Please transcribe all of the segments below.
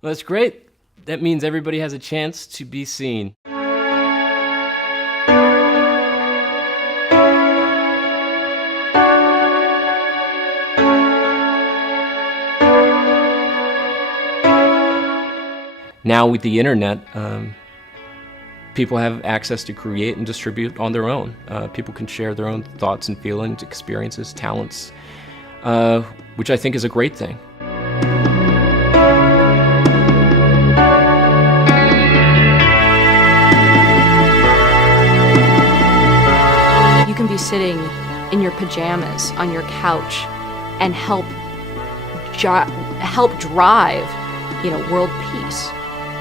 Well, that's great. That means everybody has a chance to be seen. Now with the internet, people have access to create and distribute on their own. People can share their own thoughts and feelings, experiences, talents, which I think is a great thing. You can be sitting in your pajamas on your couch and help drive, world peace.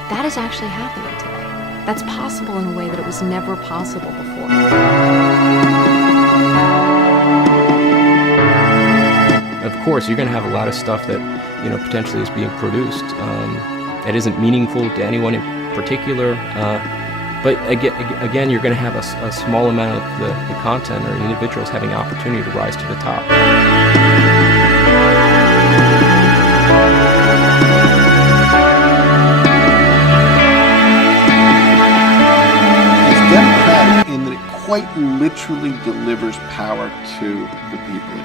That is actually happening today. That's possible in a way that it was never possible before. Of course, you're going to have a lot of stuff that, potentially is being produced that isn't meaningful to anyone in particular. But again, you're going to have a small amount of the content or individuals having opportunity to rise to the top. Democratic in that it quite literally delivers power to the people.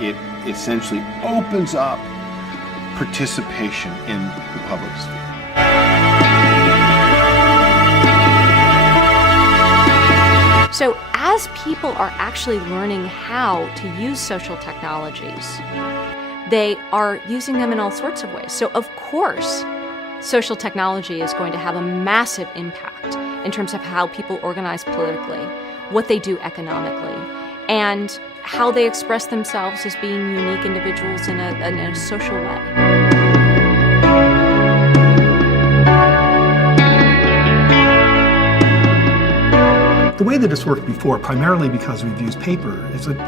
It essentially opens up participation in the public sphere. So as people are actually learning how to use social technologies, they are using them in all sorts of ways. So of course, social technology is going to have a massive impact in terms of how people organize politically, what they do economically, and how they express themselves as being unique individuals in a social way. The way that it's worked before, primarily because we've used paper, is that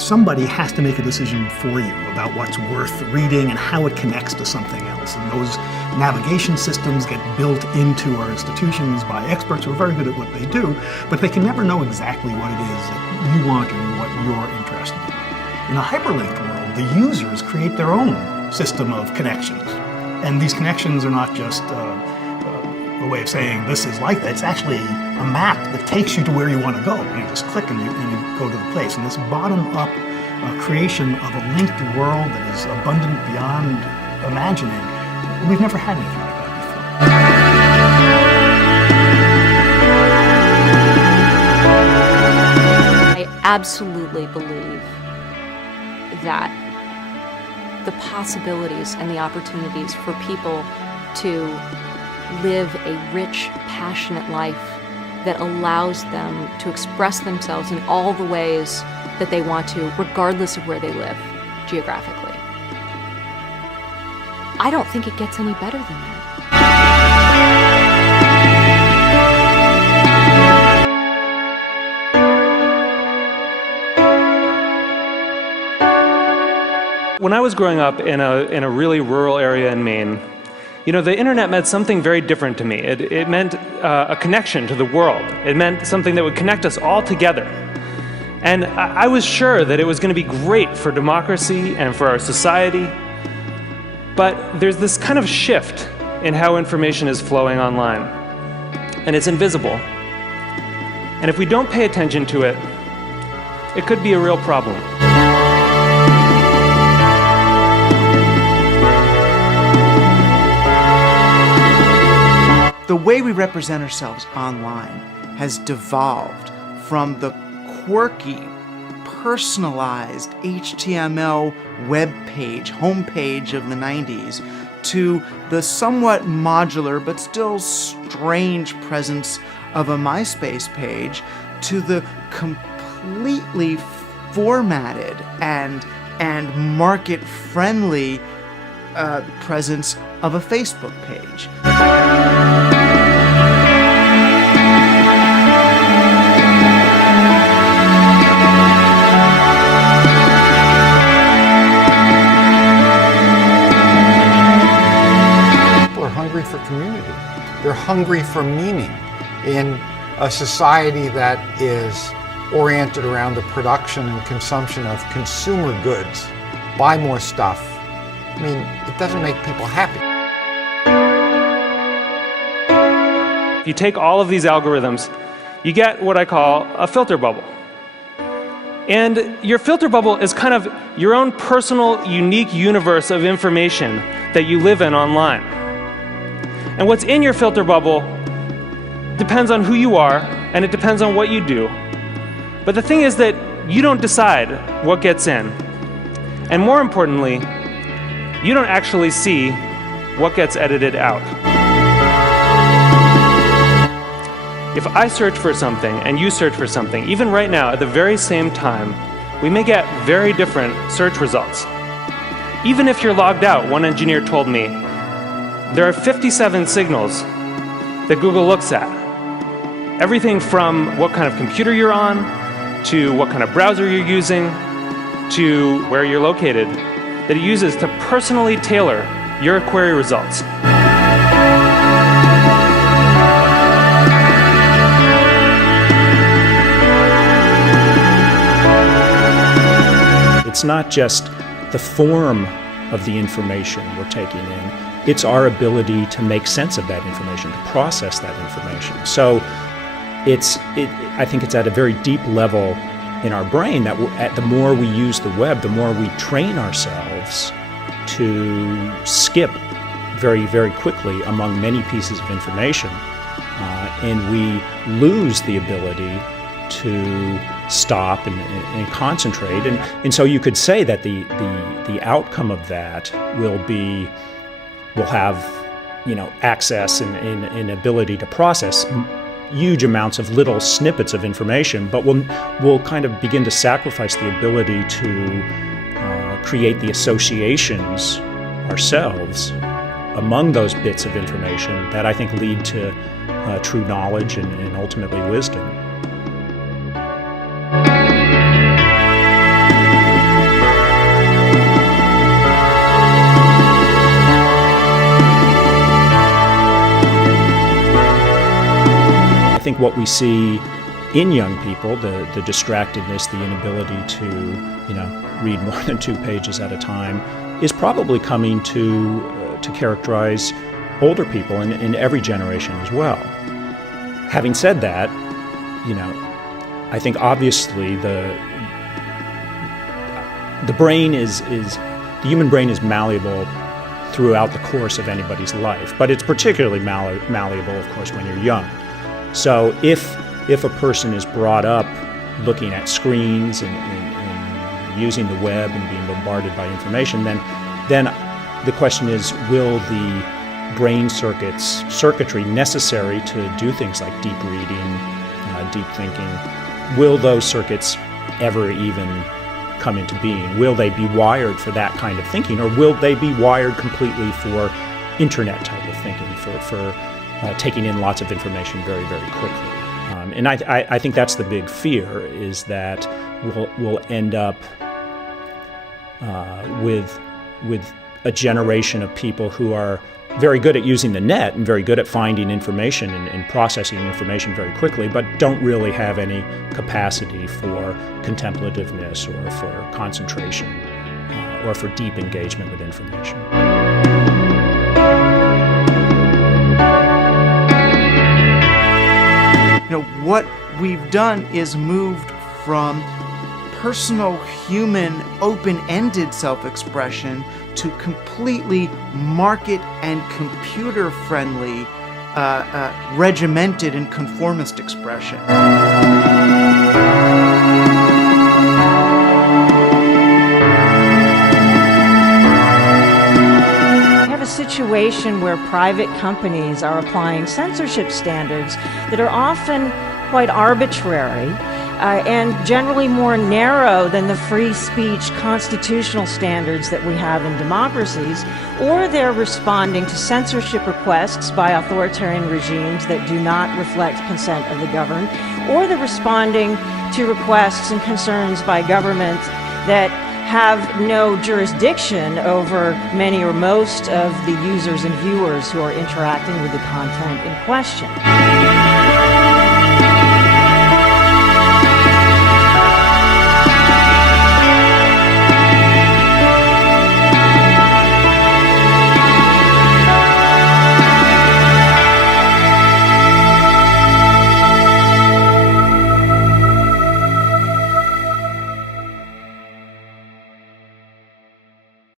somebody has to make a decision for you about what's worth reading and how it connects to something else. And those navigation systems get built into our institutions by experts who are very good at what they do, but they can never know exactly what it is that you want and what you're interested in. In a hyperlinked world, the users create their own system of connections. And these connections are not just a way of saying this is like that. It's actually a map that takes you to where you want to go. You just click and you go to the place. And this bottom-up creation of a linked world that is abundant beyond imagining, we've never had anything like I that absolutely believe that the possibilities and the opportunities for people to live a rich, passionate life that allows them to express themselves in all the ways that they want to, regardless of where they live geographically. I don't think it gets any better than that. When I was growing up in a really rural area in Maine, the internet meant something very different to me. It meant a connection to the world. It meant something that would connect us all together. And I was sure that it was going to be great for democracy and for our society. But there's this kind of shift in how information is flowing online. And it's invisible. And if we don't pay attention to it, it could be a real problem. The way we represent ourselves online has devolved from the quirky, personalized HTML web page, homepage of the 90s, to the somewhat modular but still strange presence of a MySpace page, to the completely formatted and market-friendly presence of a Facebook page. For community. They're hungry for meaning in a society that is oriented around the production and consumption of consumer goods. Buy more stuff. I mean, it doesn't make people happy. if you take all of these algorithms, you get what I call a filter bubble. And your filter bubble is kind of your own personal, unique universe of information that you live in online. And what's in your filter bubble depends on who you are, and it depends on what you do. But the thing is that you don't decide what gets in. And more importantly, you don't actually see what gets edited out. If I search for something and you search for something, even right now at the very same time, we may get very different search results. Even if you're logged out, one engineer told me, there are 57 signals that Google looks at. Everything from what kind of computer you're on, to what kind of browser you're using, to where you're located, that it uses to personally tailor your query results. It's not just the form of the information we're taking in, it's our ability to make sense of that information, to process that information. So I think it's at a very deep level in our brain that the more we use the web, the more we train ourselves to skip very, very quickly among many pieces of information, and we lose the ability to stop and concentrate. And so you could say that the outcome of that will have access and ability to process huge amounts of little snippets of information, but we'll kind of begin to sacrifice the ability to create the associations ourselves among those bits of information that I think lead to true knowledge and ultimately wisdom. I think what we see in young people, the distractedness, the inability to, read more than 2 pages at a time, is probably coming to characterize older people in every generation as well. Having said that, I think obviously the human brain is malleable throughout the course of anybody's life, but it's particularly malleable, of course, when you're young. So if a person is brought up looking at screens and using the web and being bombarded by information, then the question is, will the brain circuitry necessary to do things like deep reading, deep thinking, will those circuits ever even come into being? Will they be wired for that kind of thinking, or will they be wired completely for internet type of thinking, for taking in lots of information very, very quickly? And I think that's the big fear, is that we'll end up with a generation of people who are very good at using the net and very good at finding information and processing information very quickly, but don't really have any capacity for contemplativeness or for concentration or for deep engagement with information. What we've done is moved from personal, human, open-ended self-expression to completely market and computer-friendly, regimented and conformist expression. Situation where private companies are applying censorship standards that are often quite arbitrary and generally more narrow than the free speech constitutional standards that we have in democracies, or they're responding to censorship requests by authoritarian regimes that do not reflect consent of the governed, or they're responding to requests and concerns by governments that have no jurisdiction over many or most of the users and viewers who are interacting with the content in question.